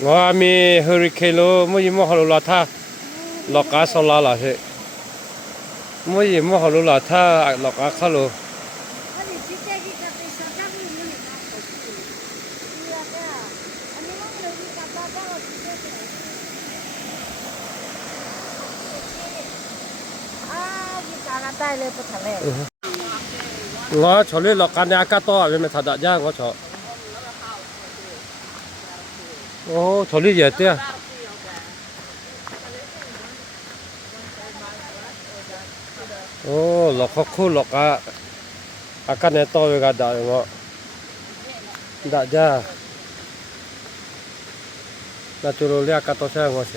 我咪 hurricane 咯，冇嘢冇好落他落架收拉啦去，冇嘢冇好落他落架卡咯。我坐你落架你阿加多啊，你咪查得啫，我坐。哦，坐你嘢啲啊。哦，落個窟落啊，阿加你多嘅大我，大啫。那就攞你阿加多聲我食，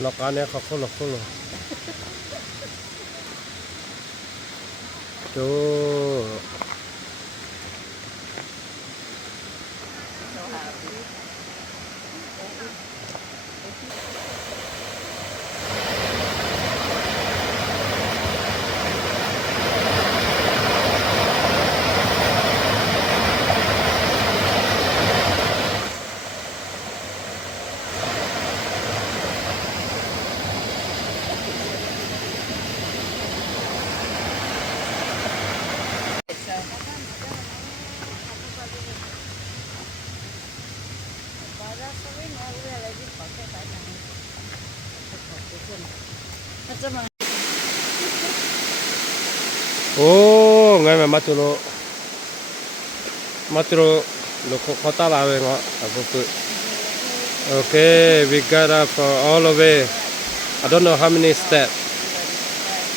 落架你個窟落窟咯。就。Oh, ngay mà maturo loko kota la we ngo abuku. Okay, we got up all the way. I don't know how many steps.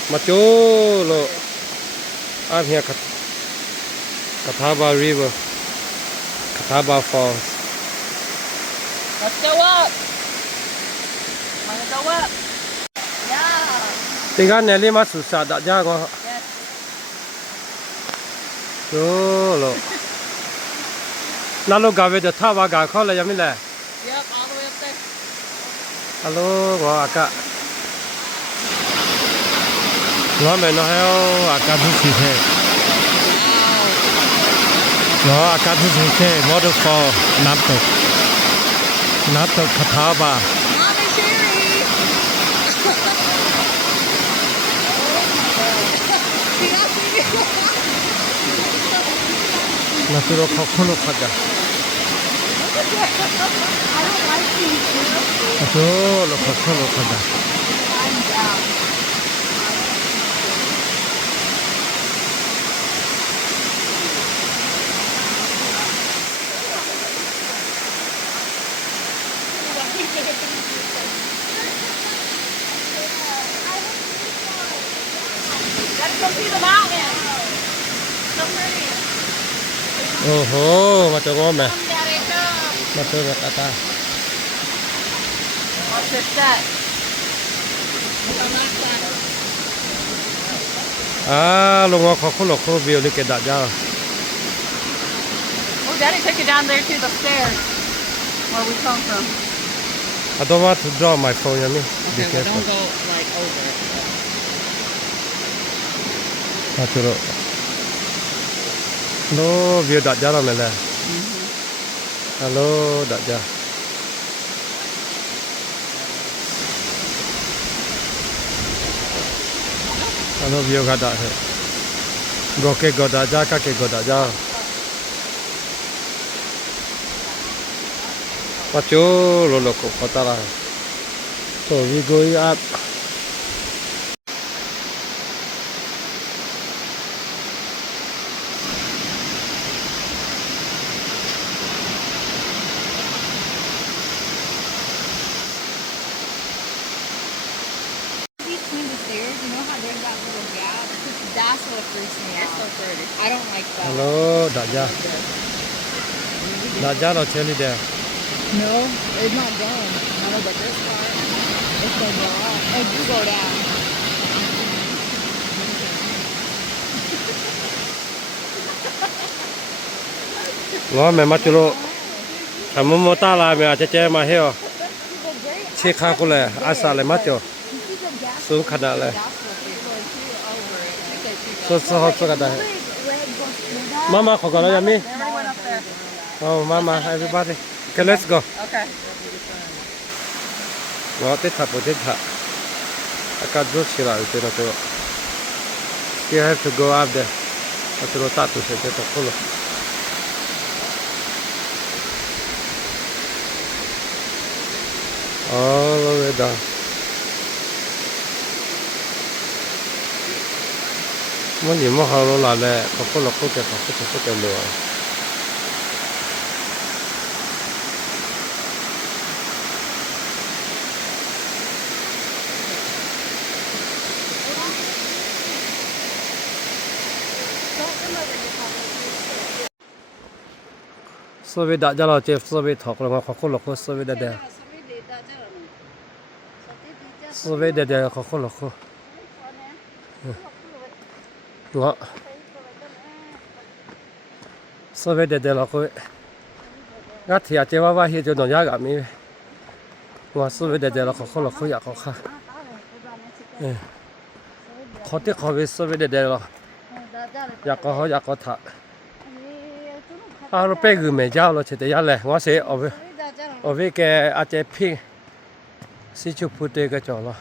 Machulo. I'm here Catawba River. Catawba Falls. Let's go up. Wanna go up? Yeah. Tinggal neli mas susah tak jago. Lo. Lalu gawe de tawa ga kau lah yang ni lah. Yep, all the way up there. Halo, gua agak. Gua mana heo agak busy he. Gua agak busy he. Waterfall, nato Catawba. Mommy Sherry. Naturo kokolo kaga. I don't like these. Naturo kokolo kaga. I'm down. Let's go see the mountain. So pretty. Oh, macam ngomel. Come, Daddy, come. Macam kata. Watch your step. Look on that side. Lu ngok kokolo ko bio ni kedak jauh. Oh, Daddy took you down there to the stairs where we come from. I don't want to draw my phone, Yami. Be Okay, well, careful. don't go like over it. Naturo. Lo bio dak jalan mele. Halo, dak jah. Halo bio gada he. Goke goda ja kake goda ja. Pacu lo loko kota lah. So we going up. Between the stairs, you know how there's that little gap? That's what freaks me out. It's so pretty. I don't like that. Halo, dak jah. Dak jah lo celi dia. No, it's not done. No, but this part, it's so broad. Oh, you go down. Lo memang culu. Kamu mau tala me aja mah heo. Cek aku le, asal le maco. Sun kada le. So hot kada. Mama kau kalau Yami. Oh, Mama, everybody. Okay, let's go. Okay. Nó tết thật một tết thật. I got those here out there. You have to go up there. At the tattoo se te tokolo. All the way down. Mo ni mo ha lo la le tokolo ko ke lo. So we da jalo chef so we thok lo ko so we da de. So we da de ko. Ngọ. So we da de lo ko. Ngắt thì chế wa hi cho nó ya ga mi. Ngọ so we da de lo ko ya ko kha. Khó tiếc khó với so we da de lo. Ya ko tha. Nó bé người mẹ giáo nó chỉ để này, tôi sẽ ở với cái à chế pin, xí chụp phụ đề cái chỗ lo.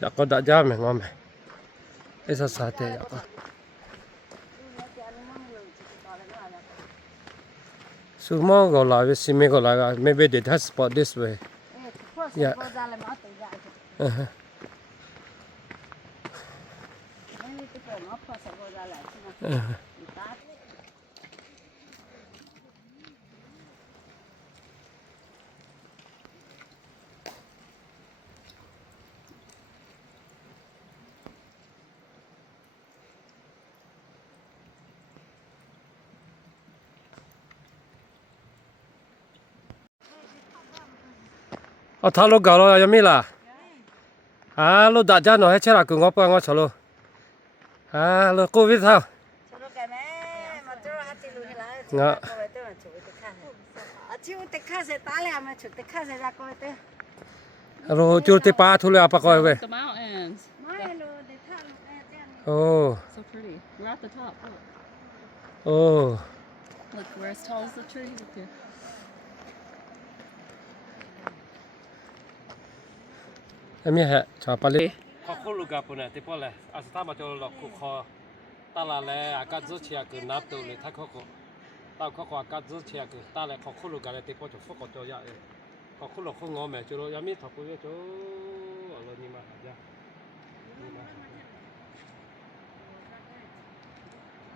Ya có đã ra mày ngon mày, cái sao sao thế ya có. Sumo go lại với Simi go lại, maybe they have spot this way. Yeah. Thà lúc gạo lo yếm mi là, lúc đã ra nó hết chết là cứ ngóp qua ngóp chó luôn, lúc Covid sao? Ngã. Rồi chưa tới ba thu lại apa coi về. The mountains. Oh. So pretty. We're at the top. Oh. Look, we're as tall as the trees up here. Em nghe chào bà Lê. Khó khăn lúc gặp nè, tiếp theo là, ta mà cho lọc cụ kho, ta là lẽ, các dữ chia cứ nạp đồ để thay khó khăn, ta khó khăn các dữ chia cứ, ta lại khó khăn lúc gặp lại tiếp theo cho phúc cho ya, khó khăn lúc không ngó mẹ cho nó, em biết thọc cái chỗ, ở đây như mà ya,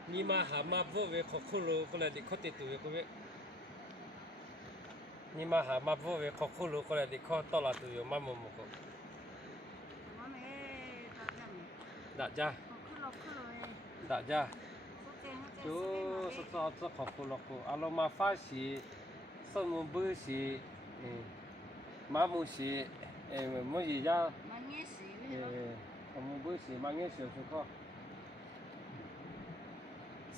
như mà hàm mà vô về khó khăn lúc có lẽ đi khó tiệt tuổi có biết, như mà hàm mà vô về khó khăn lúc có lẽ đi khó to là tuổi mà một cái. Đã ra chú sao khó khăn lắm alo mà phát xí sân mông bự xí má mông xí mông gì ra mông bự xí má nghe xíu chú khó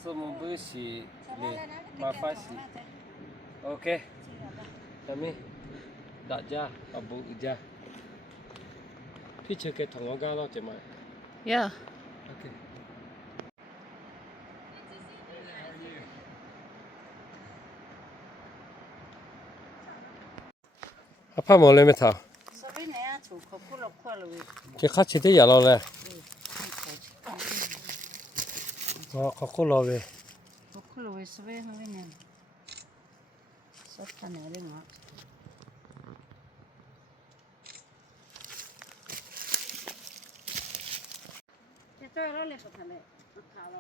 sân mông bự xí mà phát xí ok kami đã ra ở bộ ra phía trước cái thằng ngõ lo chạy mà Yeah. okay. 아빠 몰래 메타. 제 같이 돼 야라래. 코콜로베. 코콜로베 스베 하면 섭하네 뭐. 제가 rolê potale. Khalo.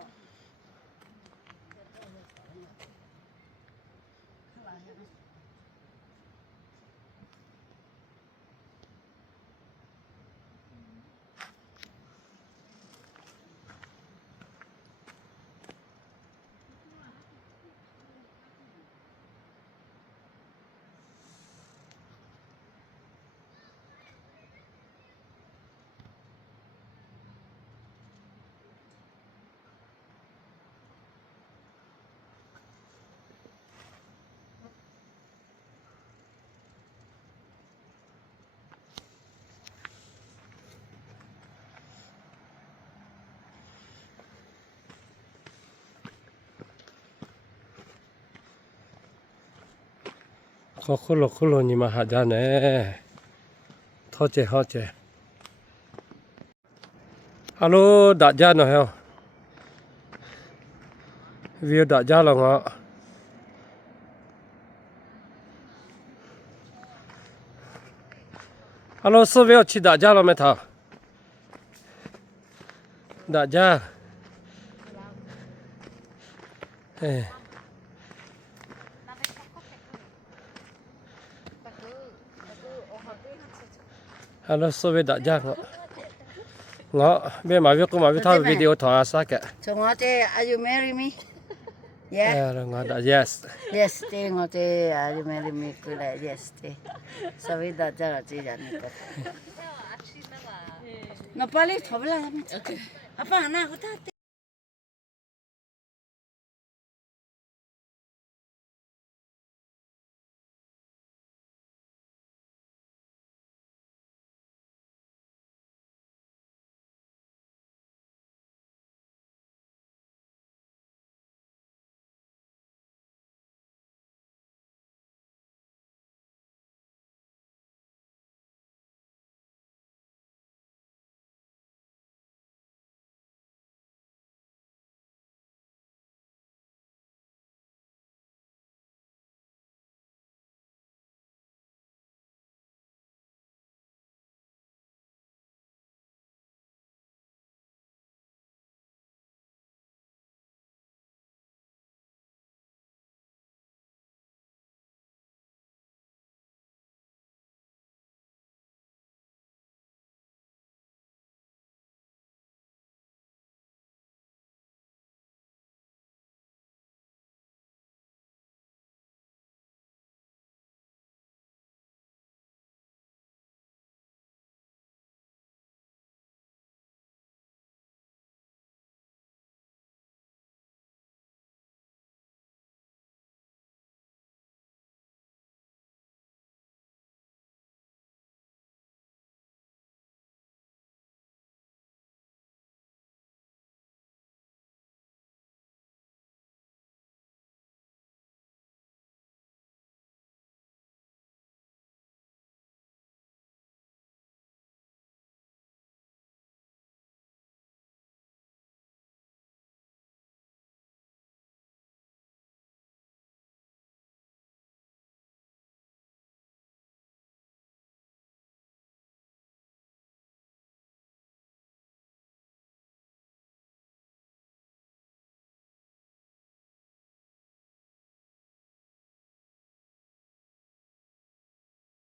khó khô lô nhưng mà hạt ra nè thôi chè alo đã ra rồi heo view đã ra rồi ngọ alo số view chỉ đã ra rồi mấy thằng đã ra alo số view đã ra ngọ bên mà viết cũng mà viết thao video thỏa sao cả So ngọt are you marry me? Yeah. rồi ngọ đã yes Yes, te ngọt are you marry me? Cứ lại yes te. Sao vậy đã ra chị ra nè. Nó phải lấy thầu là. Okay. Apa na,